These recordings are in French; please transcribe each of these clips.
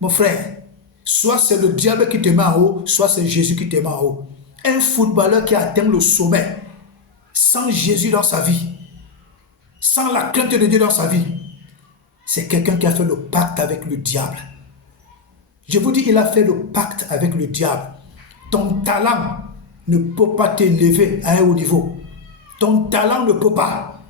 Mon frère, soit c'est le diable qui te met en haut, soit c'est Jésus qui te met en haut. Un footballeur qui atteint le sommet, sans Jésus dans sa vie, sans la crainte de Dieu dans sa vie, c'est quelqu'un qui a fait le pacte avec le diable. Je vous dis, il a fait le pacte avec le diable. Ton talent ne peut pas t'élever à un haut niveau. Ton talent ne peut pas.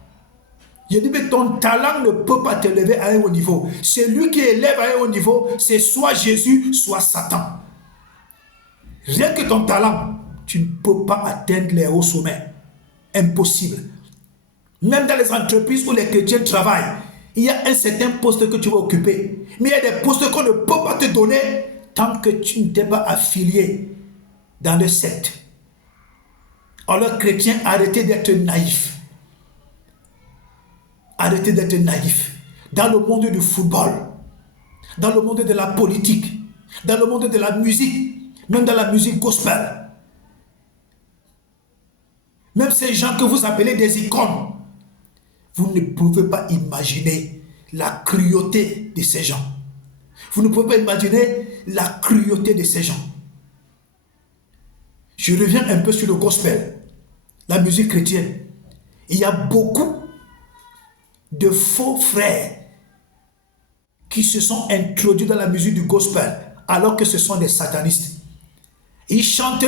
Je dis, mais ton talent ne peut pas t'élever à un haut niveau. Celui qui élève à un haut niveau, c'est soit Jésus, soit Satan. Rien que ton talent, tu ne peux pas atteindre les hauts sommets. Impossible. Même dans les entreprises où les chrétiens travaillent, il y a un certain poste que tu vas occuper. Mais il y a des postes qu'on ne peut pas te donner tant que tu ne t'es pas affilié dans le secte. Alors, chrétiens, arrêtez d'être naïfs. Arrêtez d'être naïfs. Dans le monde du football, dans le monde de la politique, dans le monde de la musique, même dans la musique gospel, même ces gens que vous appelez des icônes, vous ne pouvez pas imaginer la cruauté de ces gens. Vous ne pouvez pas imaginer la cruauté de ces gens. Je reviens un peu sur le gospel, la musique chrétienne. Il y a beaucoup de faux frères qui se sont introduits dans la musique du gospel alors que ce sont des satanistes. Ils chantent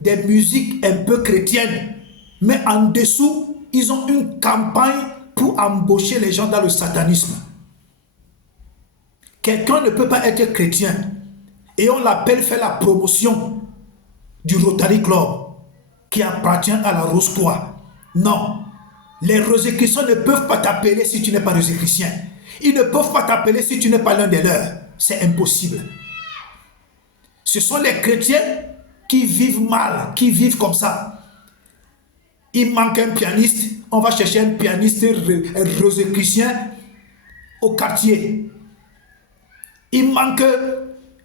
des musiques un peu chrétiennes, mais en dessous, ils ont une campagne pour embaucher les gens dans le satanisme. Quelqu'un ne peut pas être chrétien et on l'appelle faire la promotion du Rotary Club qui appartient à la Rose-Croix. Non, les Rosicruciens ne peuvent pas t'appeler si tu n'es pas Rosicrucien. Ils ne peuvent pas t'appeler si tu n'es pas l'un des leurs. C'est impossible. Ce sont les chrétiens qui vivent mal, qui vivent comme ça. Il manque un pianiste, on va chercher un pianiste rosicrucien au quartier. Il manque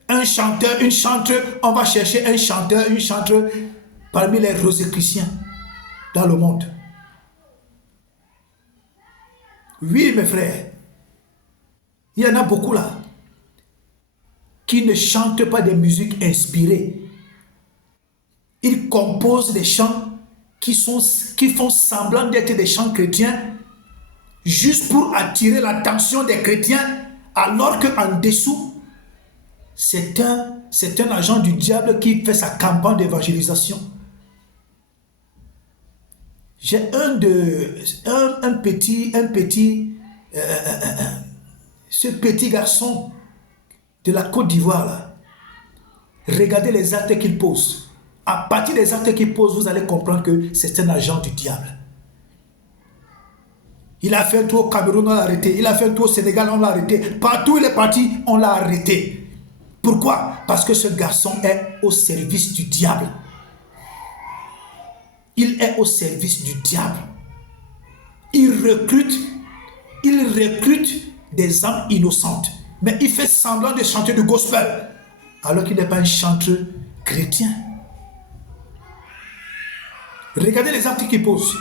un chanteur, une chanteuse, on va chercher un chanteur, une chanteuse parmi les rosicruciens dans le monde. Oui, mes frères, il y en a beaucoup là qui ne chantent pas des musiques inspirées. Ils composent des chants qui font semblant d'être des chants chrétiens juste pour attirer l'attention des chrétiens, alors qu'en dessous, c'est un agent du diable qui fait sa campagne d'évangélisation. J'ai ce petit garçon de la Côte d'Ivoire là. Regardez les actes qu'il pose. À partir des actes qu'il pose, vous allez comprendre que c'est un agent du diable. Il a fait un tour au Cameroun, on l'a arrêté. Il a fait un tour au Sénégal, on l'a arrêté. Partout où il est parti, on l'a arrêté. Pourquoi? Parce que ce garçon est au service du diable. Il est au service du diable. Il recrute des âmes innocentes. Mais il fait semblant de chanter du gospel, alors qu'il n'est pas un chanteur chrétien. Regardez les actes qu'il pose.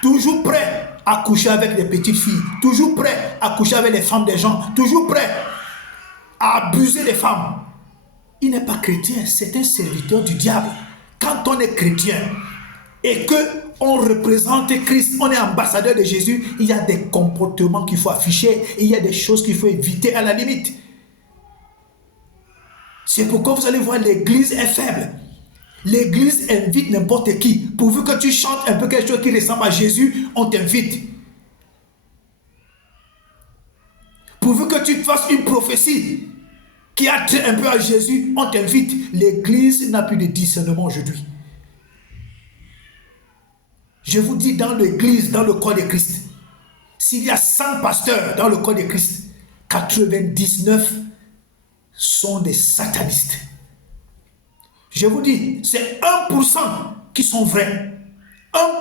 Toujours prêt à coucher avec les petites filles. Toujours prêt à coucher avec les femmes des gens. Toujours prêt à abuser des femmes. Il n'est pas chrétien, c'est un serviteur du diable. Quand on est chrétien et qu'on représente Christ, on est ambassadeur de Jésus, il y a des comportements qu'il faut afficher, il y a des choses qu'il faut éviter à la limite. C'est pourquoi vous allez voir l'église est faible. L'église invite n'importe qui. Pourvu que tu chantes un peu quelque chose qui ressemble à Jésus, on t'invite. Pourvu que tu fasses une prophétie qui a trait un peu à Jésus, on t'invite. L'église n'a plus de discernement aujourd'hui. Je vous dis, dans l'église, dans le corps de Christ, s'il y a 100 pasteurs dans le corps de Christ, 99 sont des satanistes. Je vous dis, c'est 1% qui sont vrais.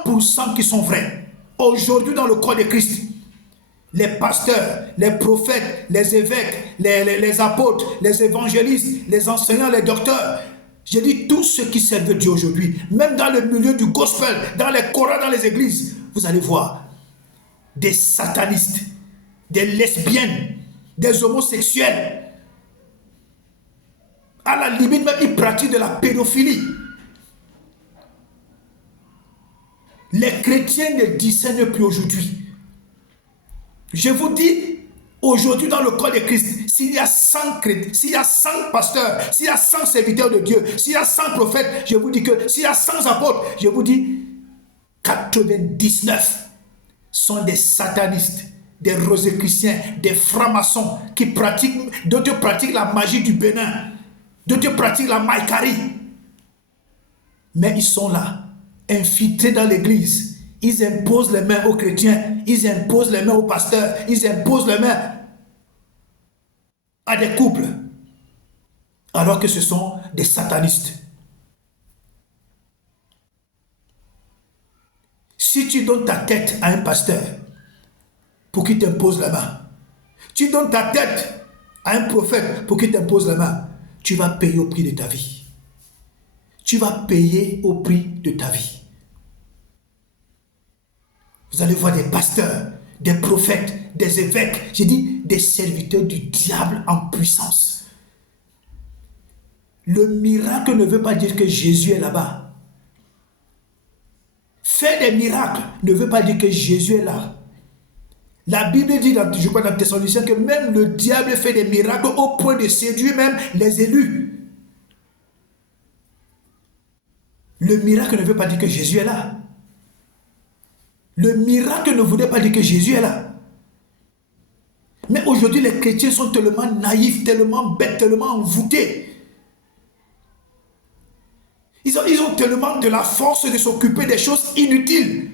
1% qui sont vrais. Aujourd'hui, dans le corps de Christ, les pasteurs, les prophètes, les évêques, les apôtres, les évangélistes, les enseignants, les docteurs, je dis tous ceux qui servent Dieu aujourd'hui, même dans le milieu du gospel, dans les chorales, dans les églises, vous allez voir des satanistes, des lesbiennes, des homosexuels. À la limite même, ils pratiquent de la pédophilie. Les chrétiens ne discernent plus aujourd'hui. Je vous dis, aujourd'hui dans le corps de Christ, s'il y a 100 chrétiens, s'il y a 100 pasteurs, s'il y a 100 serviteurs de Dieu, s'il y a 100 prophètes, je vous dis que s'il y a 100 apôtres, je vous dis, 99 sont des satanistes, des rosicruciens, des francs-maçons qui pratiquent, d'autres pratiquent la magie du Bénin, d'autres pratiquent la maïkari. Mais ils sont là, infiltrés dans l'église. Ils imposent les mains aux chrétiens, ils imposent les mains aux pasteurs, ils imposent les mains à des couples, alors que ce sont des satanistes. Si tu donnes ta tête à un pasteur pour qu'il t'impose la main, tu donnes ta tête à un prophète pour qu'il t'impose la main, tu vas payer au prix de ta vie. Tu vas payer au prix de ta vie. Vous allez voir des pasteurs, des prophètes, des évêques, j'ai dit des serviteurs du diable en puissance. Le miracle ne veut pas dire que Jésus est là-bas. Faire des miracles ne veut pas dire que Jésus est là. La Bible dit, je crois dans Thessaloniciens, que même le diable fait des miracles au point de séduire même les élus. Le miracle ne veut pas dire que Jésus est là. Le miracle ne voulait pas dire que Jésus est là. Mais aujourd'hui, les chrétiens sont tellement naïfs, tellement bêtes, tellement envoûtés. Ils ont tellement de la force de s'occuper des choses inutiles.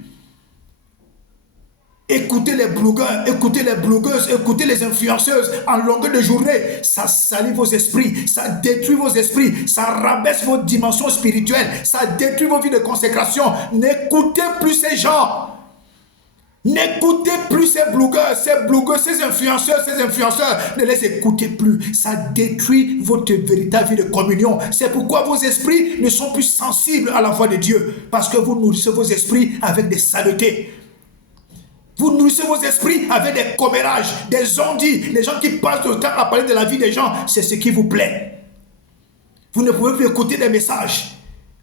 Écoutez les blogueurs, écoutez les blogueuses, écoutez les influenceuses en longueur de journée. Ça salit vos esprits, ça détruit vos esprits, ça rabaisse vos dimensions spirituelles, ça détruit vos vies de consécration. N'écoutez plus ces gens. N'écoutez plus ces blogueurs, ces influenceurs, ne les écoutez plus. Ça détruit votre véritable vie de communion. C'est pourquoi vos esprits ne sont plus sensibles à la voix de Dieu. Parce que vous nourrissez vos esprits avec des saletés. Vous nourrissez vos esprits avec des commérages, des ondits. Les gens qui passent le temps à parler de la vie des gens, c'est ce qui vous plaît. Vous ne pouvez plus écouter des messages.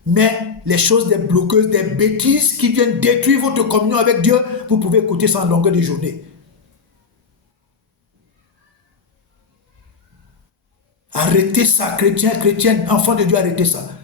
Mais les choses des bloqueuses, des bêtises qui viennent détruire votre communion avec Dieu, vous pouvez écouter ça en longueur de journée. Arrêtez ça, chrétiens, chrétiennes, enfants de Dieu, arrêtez ça.